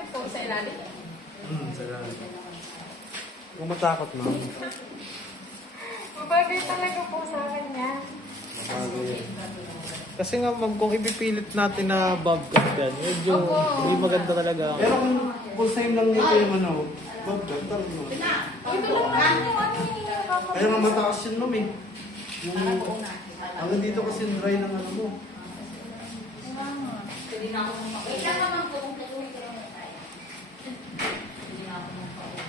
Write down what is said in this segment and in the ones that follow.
magpapos sa ilalim. Sa ilalim. Kung matakot, ma'am. Mabagay talaga po sa akin yan. Mabagay. Kasi nga, ma'am, kung ipipilit natin na bobcat yan, medyo hindi maganda talaga. Pero kung full time lang nito yung ano, bobcat, talaga naman. Ito lang naman yung ano yung Kaya nga mataas yun, ma'am eh. Hanggang dito kasi dry ng ano mo. Pwede na ako magpapos. Wait lang naman po kung tuloy ko lang tayo. Pwede na ako magpapos.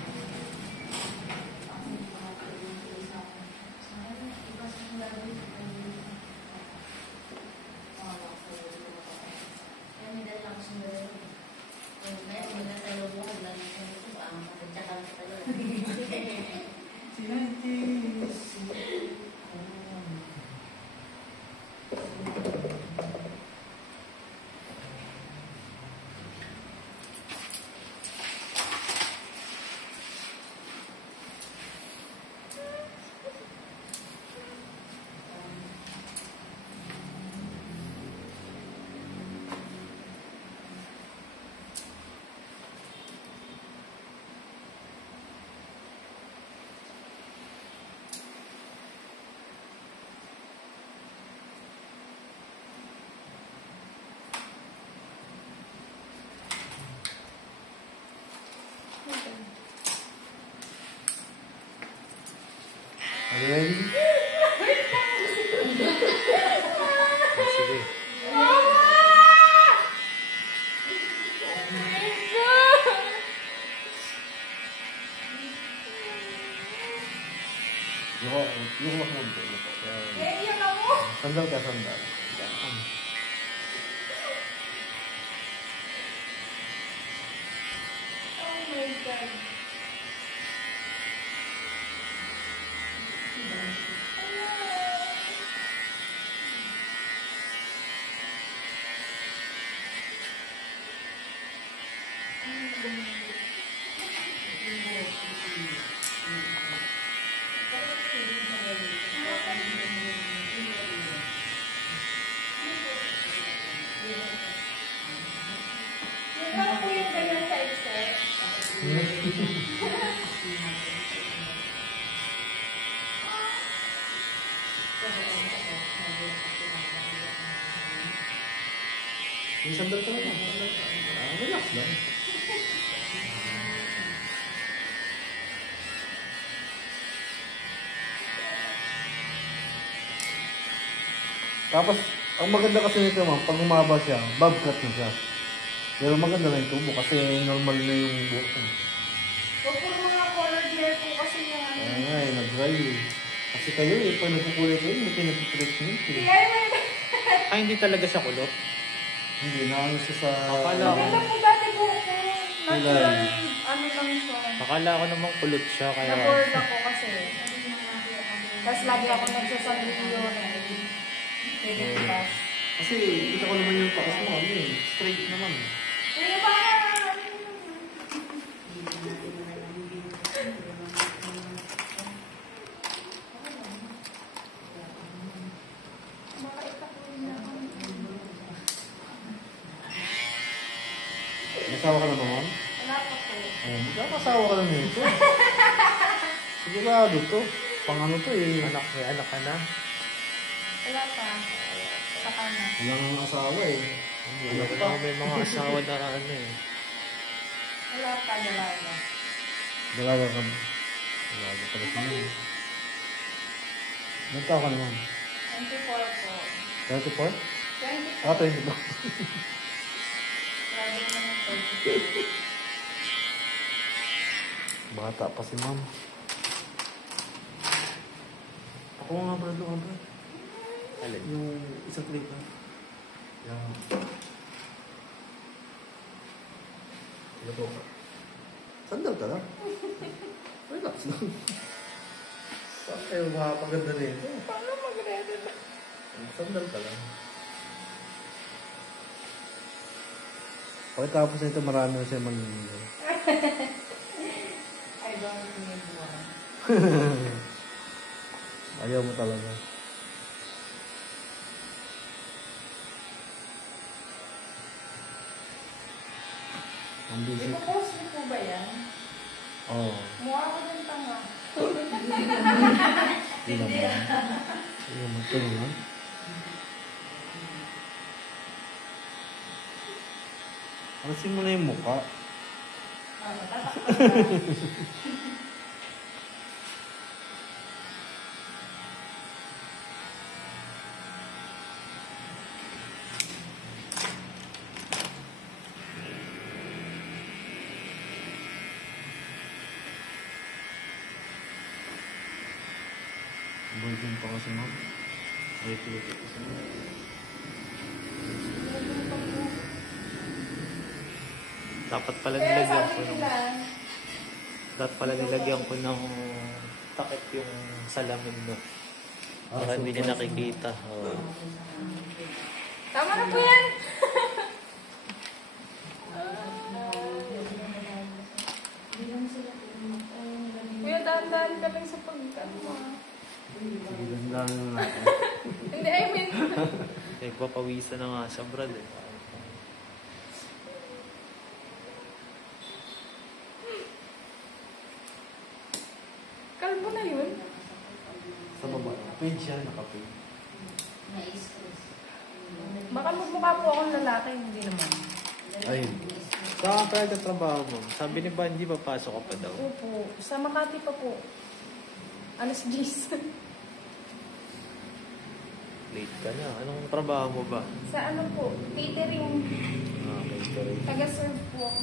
Ready? Sige. Yung makmod ko. Sandal ka, sandal. Oh my God. Ano po yung ganyan sa Excel? Yung sandal ka lang. Relax lang. Tapos, ang maganda kasi nito, ma'am, pag umaba siya, bobcat na siya. Pero maganda na yung tubo kasi normal na yung buhok mo. Huwag po mga colored hair po kasi yan. Kaya nga eh, nag-dry eh. Kasi kayo eh, pag nagkukulay kayo, hindi kayo nag-treatment eh. Ay, hindi talaga siya kulot. Hindi, naano siya sa... Akala ko. Maganda po dati po ko. Natural, Kulay. ano lang siya. Akala ko naman kulot siya, kaya... Na-board ako kasi. Tapos lagi ako nagsasabihin yun. Pwede bukas. Kasi kita ko naman yung takas mo, ano eh, straight naman. Kaya ba? Nasawa ka na naman? Wala pa po. Oh, magkakasawa ka na nito. Sigurado to. Pang ano to eh. Anak, may anak ka na. Wala pa. Saka na. Wala nang asawa eh. Alam ko na may mga asawa na ano eh. Wala pa, dalaga. Dalaga ka. Dalaga pala siya eh. Nagtao ka naman? 24 po. 34? 24. Ah, 22. Grabe naman 32. Bata pa si ma'am. Ako nga ba doon ba? Alin? Yung isang clip na. Yan. Ito po. Sandal ka lang. Relax lang. Saan kayo makapaganda nito? Paano mag-ready na? Sandal ka lang. Pagkatapos nito marami na siya manginginig. I don't need one. Ayaw mo talaga. Ang busy. Ipopost niyo po ba yan? Oo. Mukha ko ng tanga. Hindi naman. Hindi naman. Ito naman. Alasin mo na yung mukha. Virgin pa kasi ma'am. Ay, tulog kasi ma'am. Dapat pala Kaya nilagyan sabi ko ng... nila, Dapat pala nilagyan ko ng takip yung salamin mo. Baka hindi niya nakikita. Oo. tama na po yan. Kuya, dahan-dahan ka lang sa pagkano mo. Sigilan lang natin. Hindi, I mean, Nagpapawisan na nga siya, brad. Eh. kalbo na yun. Sa baba. Page yan, naka-page. Baka magmukha po akong lalaki, hindi naman. Ay, saan ka talaga trabaho mo? Sabi ni Banji, papasok ka pa daw. Opo, sa Makati pa po. Alas 10. Late ka na. Anong trabaho mo ba? Sa ano po, catering. Catering. Taga-serve po ako.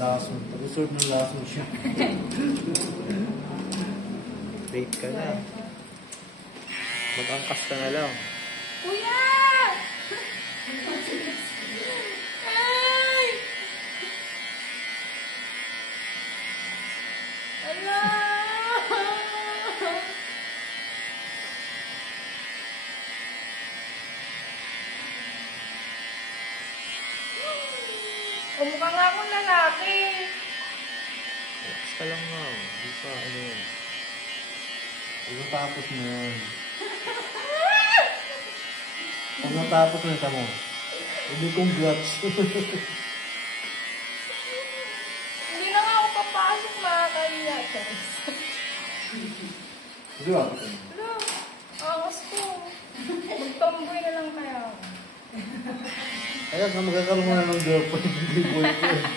Lason. Reserve ng lason siya. Late ka na. Mag-angkas ka na lang. Kuya! Ay! Ala! Kumukha nga akong lalaki. Relax ka lang nga. Hindi pa ano yun. Pag natapos mo yun. Pag natapos mo yun, tamo. Hindi congrats. Hindi na nga ako papasok, makakahiya. Hindi ba? Hello, angas ko. Magtomboy na lang kaya ako. Kaya ka magkakaroon mo na ng girlfriend, hindi boyfriend.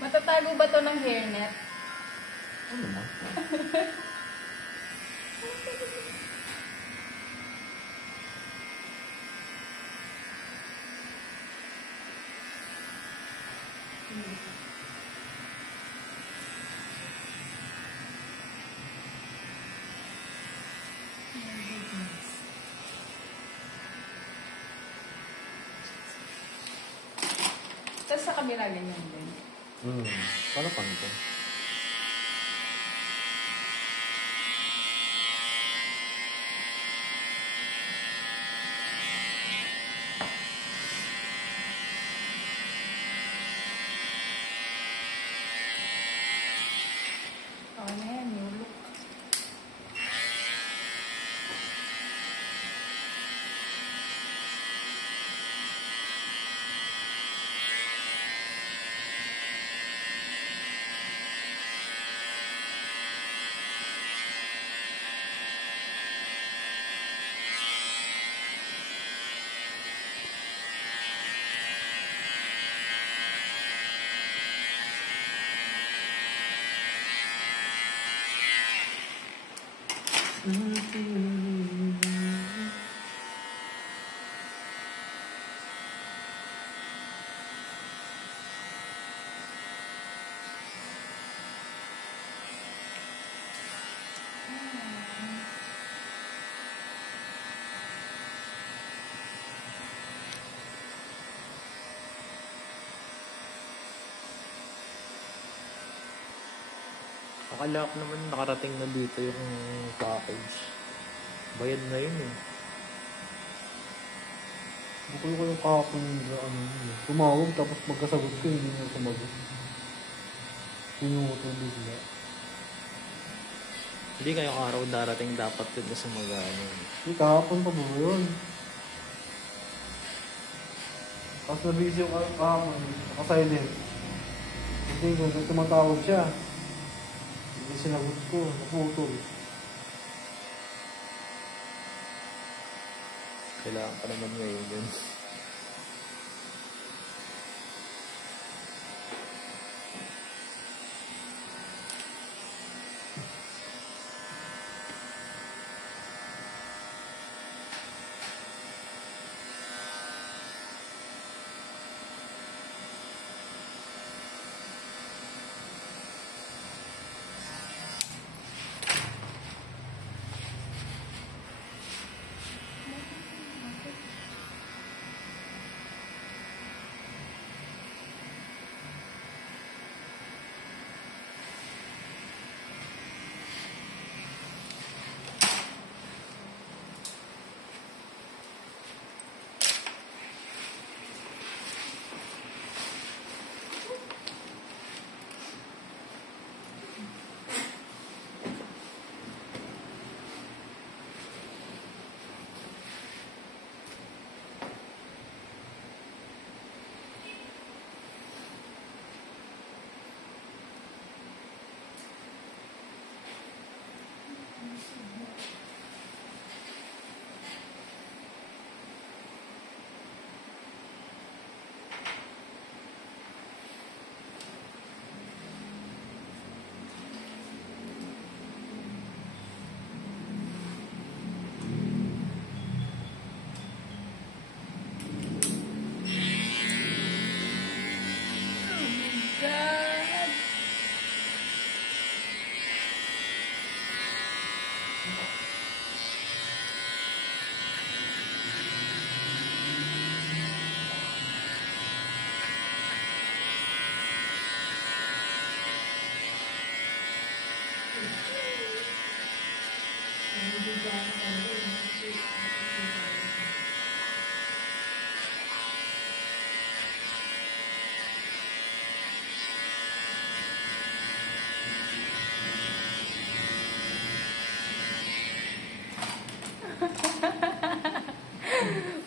Matatago ba to ng hairnet? Ano naman? Tapos sa kabila ganyan din. Paano pa nito? Oo na yan, new look. Akala ko naman nakarating na dito yung package. Bayad na yun eh. Bukol ko yung kahapon tumawag tapos magkasagot ko, hindi niya sumagot. Pinutol bigla. Hindi ngayong araw darating dapat yun kasi mag-ano. Hindi, kahapon pa ba yun? Tapos nabisi yung kahapon, naka-silent. Hindi ko, tumatawag siya. Hindi sinagot ko, naputol. Kailangan pa naman ngayon yun.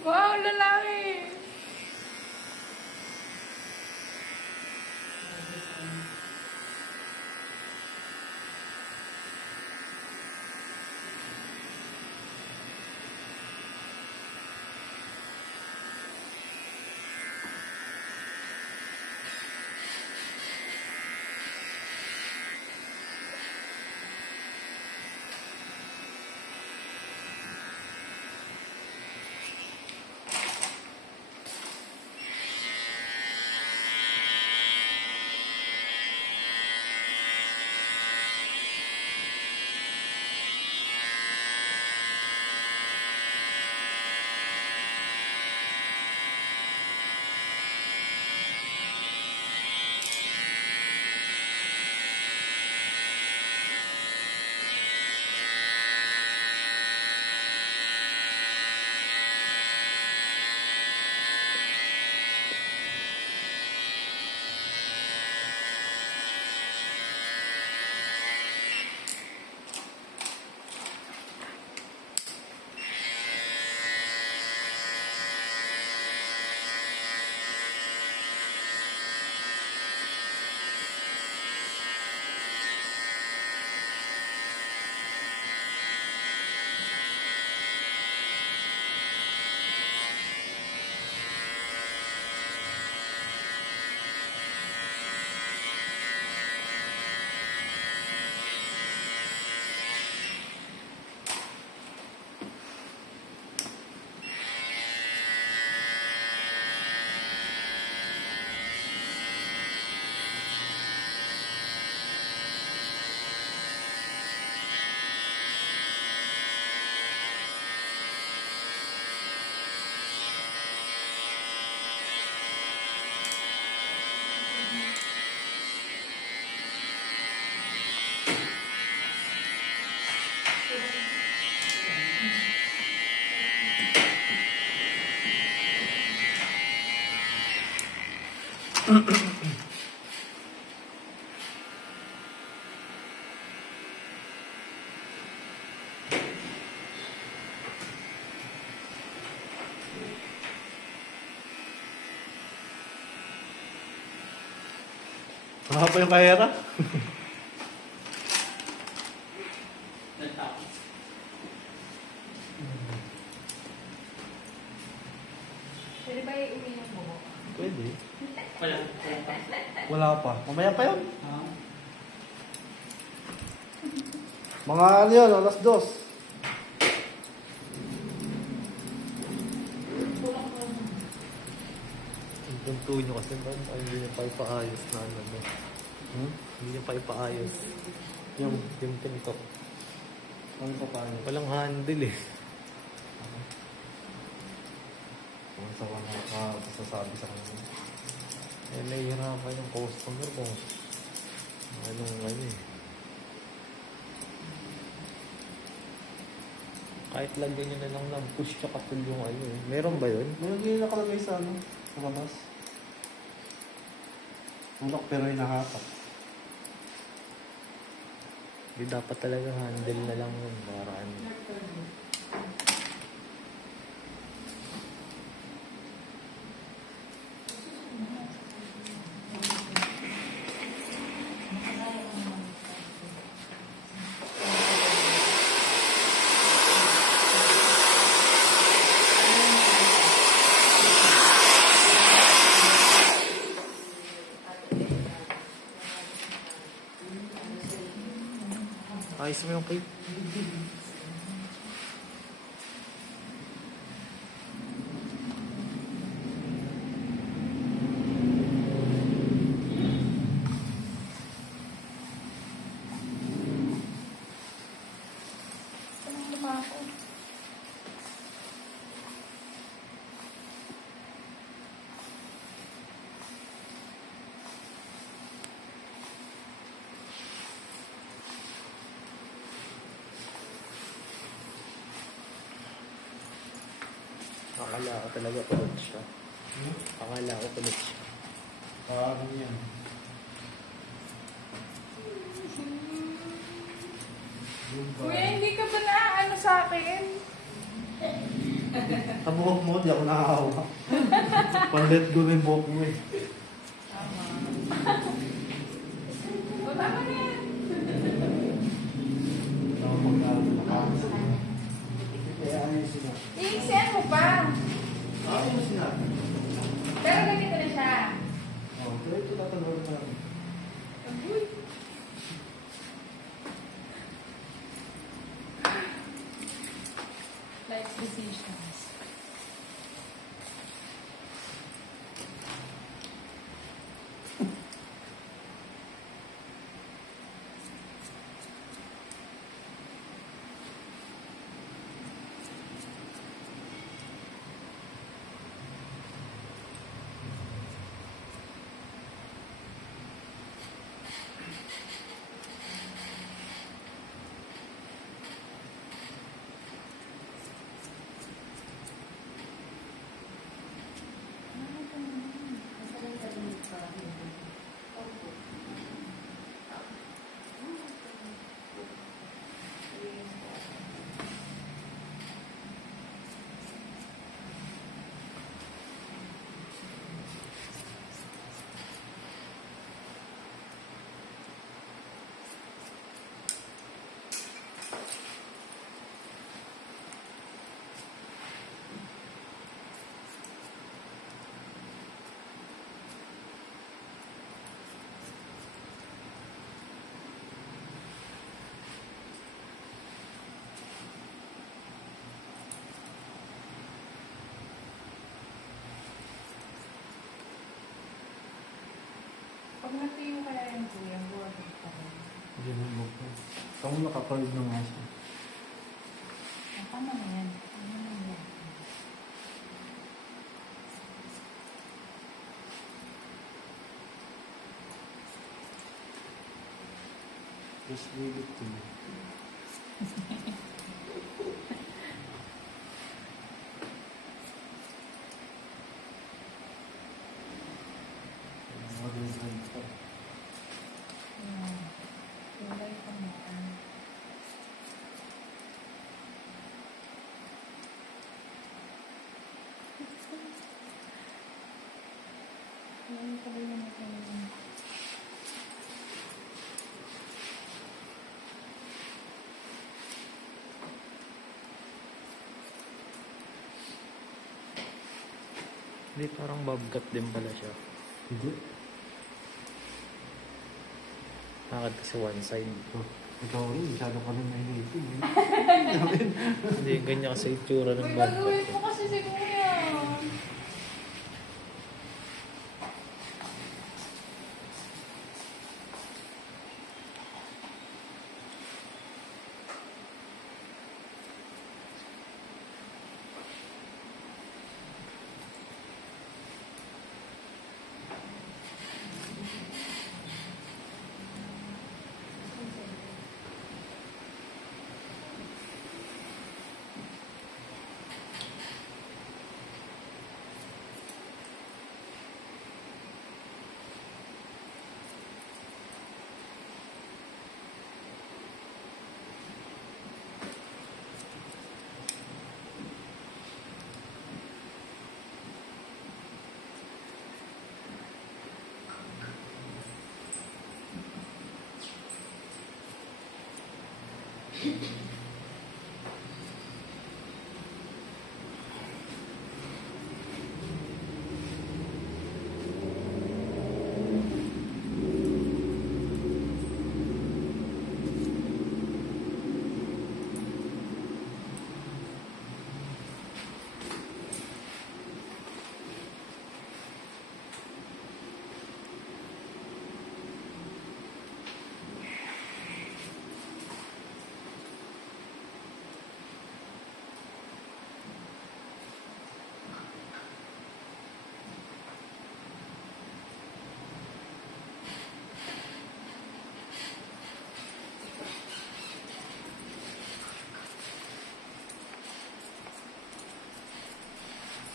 Wow, lalaki! Mahaba yung kahera. Pwede ba iuwi yung buko? Pwede. Wala pa. Mamaya pa yun. Mga ano yun, alas 2. Yung punto nyo kasi ba? Ay, hindi nyo pa ipaayos na ano mo. Hindi nyo pa ipaayos. Yung pinto. Ano pa paano? Walang handle eh. Kung sa mga kasasabi sa kanila. Eh, nahihirapan yung customer kung anong ano eh. Kahit lagyan nyo na lang ng push tsaka full yung ano eh. Meron ba yun? Meron din nakalagay sa ano, sa labas. Ulok pero hinahatak. Hindi dapat talaga handle na lang yun para ano. Ayos mo yung cake. Anong lumako? Akala ko talaga kulot siya. Akala ko kulot siya. Parang yan. Kuya, hindi ka ba na ano sa akin? Sa buhok mo, di ako nakahawa. Pan-let go na yung buhok mo eh. O, tama na yan. Ako mag-nakakasa. Kaya ayusin na. Iiksiyan mo pa. Ayusin na. Pero ganito na siya. Oh, pero ito tatanggapin na. Agoy. Life decisions. Pag natuyo kaya yung kuya, buwan pa rin. Hindi mo buhok mo. Kamo nakapalig na nga siya. Tama na yan. Tama na yan. Just leave it to me. Hindi, parang bobcat din pala siya. Hindi. Bakit kasi one side? Oh, ikaw rin, masyado ka rin nahinipin. Hindi, ganyan kasi itsura ng Uy, bobcat. gagawin mo kasi si Kuya.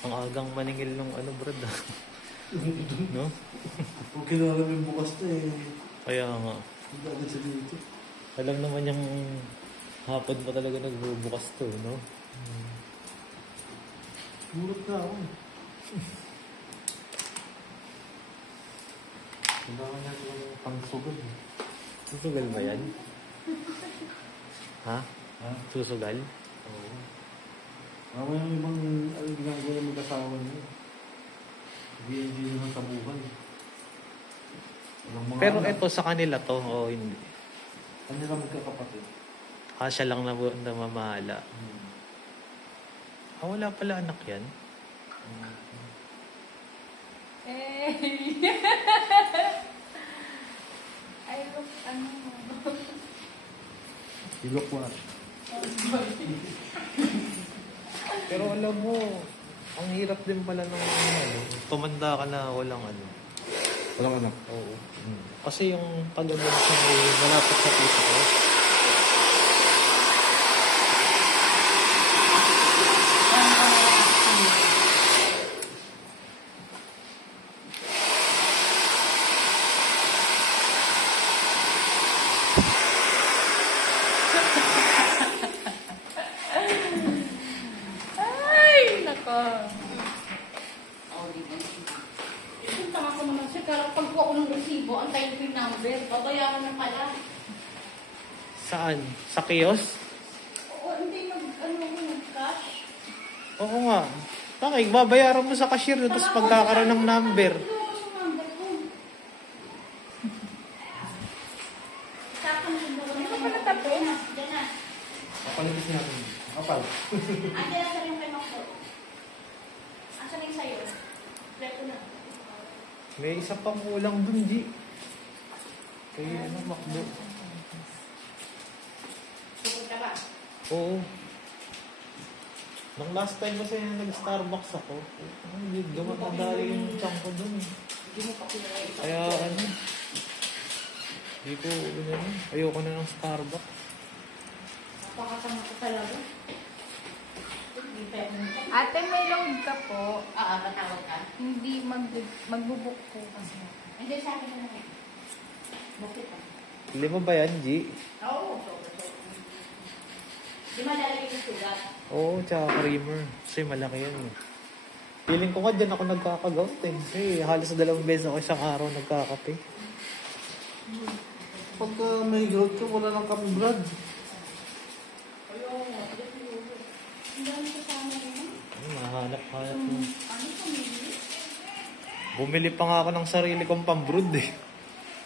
Ang agang maningil nung ano, Brad. No? Kung kilala mo yung bukas na eh. Kaya nga. Hindi agad sa dito. Alam naman yung hapon pa talaga nagbubukas to, no? Murot na ako eh. Kailangan natin ng pangsugal eh. Susugal ba yan? Ha? Ha? Susugal? Oo. Mamaya yung ibang ginagawa ng mag-asawa niya. Hindi naman sa buhay. Walang mga Pero anak. ito sa kanila to, o hindi. Kanila magkakapatid. Siya lang na namamahala. Wala pala anak yan. Eh. Ay, look, ano. Ilok mo na. Pero alam mo, ang hirap din pala ng ano, tumanda ka na walang ano. Walang anak. Oo. Kasi yung pag-ano sa may malapit sa puso ko, Ay, nako. Punta nga ko naman siya. Pero pag po ako ng resibo, ang tayo yung number. Babayaran na pala. saan? Sa kiosk? Oo, hindi cash. Oo nga. Bakit? Babayaran mo sa cashier tapos pagkakaroon ng number. Hindi ko pala tapos. Diyan na. Kapalipis niya. Kapal. Andiyan na sa yung kay Makdo. Asan yung sa'yo? Leto na. May isa pang ulang dun, G. Kaya ano, Makdo. Pupunta ba? Oo. Nung last time kasi nag-Starbucks ako, hindi gumatandali yung chunk ko dun. Hindi mo pa pinalay. Kaya ano, hindi ko, ayoko na ng Starbucks. Napakasama ko talaga. Ate, may load ka po. Patawag ka? Hindi magbubuk po kasi. Hindi sa akin na naman. Bakit ka? Lima ba yan, G? Oo, sobra. Di madalagay yung sugat. Oo, tsaka creamer. Kasi malaki yan. Feeling ko nga dyan ako nagkakagout eh. Kasi halos 2 beses ako isang araw nagkakape. Pagka may growth ka, wala ng kape, Brad. Mahanap-hanap mo. Bumili pa nga ako ng sarili kong pambrod eh.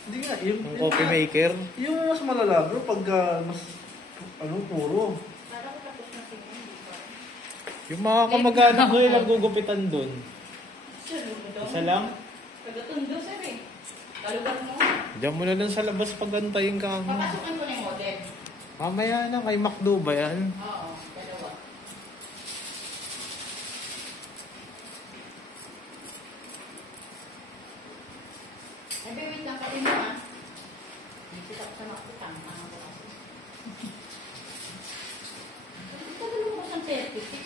Hindi nga, yung Ng coffee maker. yung mas malala, bro, pagka mas, puro. Yung mga kamag-anak ko yung nagugupitan doon. Isa lang? Pagkatundo, sir eh. Kalugan mo. Diyan mo na lang sa labas pagantayin ka. Papasukin ko na yung model. Mamaya na, kay McDo ba yan? Oo, dalawa. Ay, wait lang pati mo ah. Dito ako sa makutang.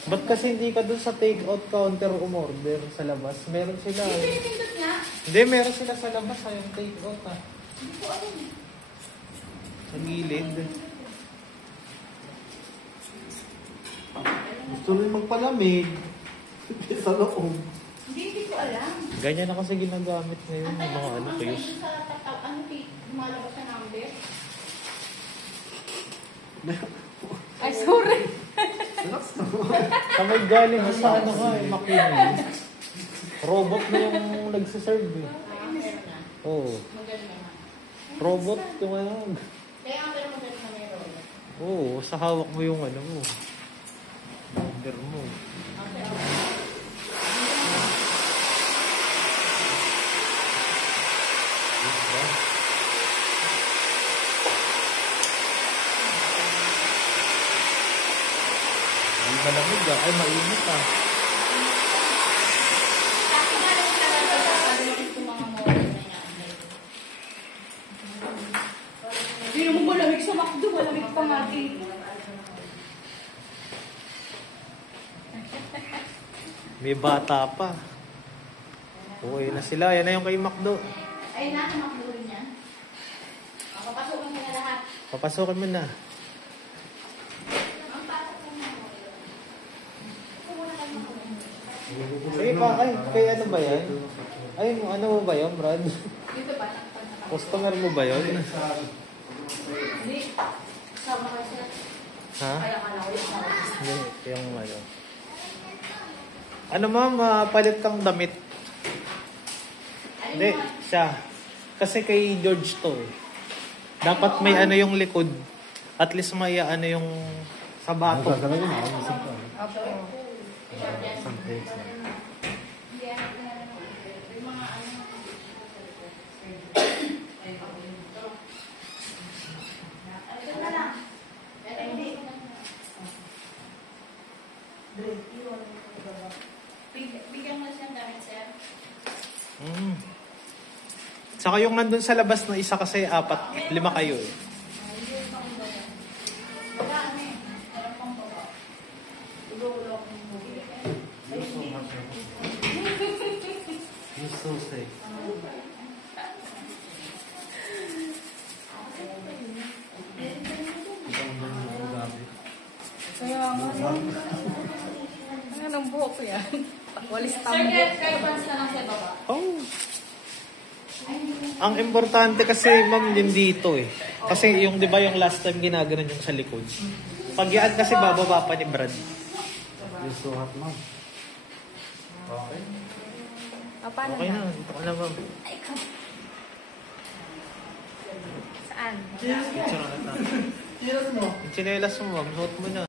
Ba't kasi hindi ka doon sa take-out counter umorder sa labas? Meron sila. Hindi, pinindot nga. Hindi, meron sila sa labas. Yung take-out ah. Hindi ko alam eh. Sa gilid. Gusto rin magpalamig. Sa loob. Hindi ko alam. Ganyan na kasi ginagamit ngayon Ang ng mga ano, tayo kayos. sa tataw, lumalabas na number. Ay, sorry. Relax na. Sa may galing mo sa ano ka eh, McKinney. Robot na yung nagsiserve eh. Meron na. Oo. Magaling naman. Robot yung ano. Kaya nga pero magaling na meron. Oo, sa hawak mo yung ano mo. Number mo. Okay, okay. Diba? Ay, malamig ah. Ay, mainit ah. Kasi nga lang talaga sa kalulungin ko mga model na yan. Hindi naman malamig sa McDo, malamig pa nga din. May bata pa. Uwi na sila. Yan na yung kay McDo. Ay, nasa McDo rin yan. Papasukin mo na lahat. Papasokin mo na. Ang pasok mo na model. Kung wala kang McDo. Sige pa, ay, kay ano ba yan? Ay, ano mo ba yan, Brad? Dito pa, takpan na Customer mo ba yun? Hindi. Sama ka siya. Ha? Kaya ka na ulit na. Yung, yung ano. Ano ma'am, palit kang damit. Hindi, siya. Kasi kay George to eh. Dapat may ano yung likod. At least may ano yung sa bato. Opo. Bigyan mo siyang damit, sir. Mm. Saka yung nandun sa labas na isa kasi 4, 5 kayo eh. Wala ano eh. Meron pang baba. Ulo-ulo akong muli. You're so sick. Kaya nga. Ano ng buhok ko yan? Walis Sir, tambo. kayo pants na lang sa baba. Oh. Ang importante kasi ma'am yung dito eh. Kasi yung 'di ba yung last time ginaganon yung sa likod. Pag yan kasi bababa pa ni Brad. You're so hot, ma'am. Okay. Paano Okay na? na, dito ka na ma'am. Saan? Picture na ta. Cheers mo. Yung tsinelas mo ma'am, suot mo na.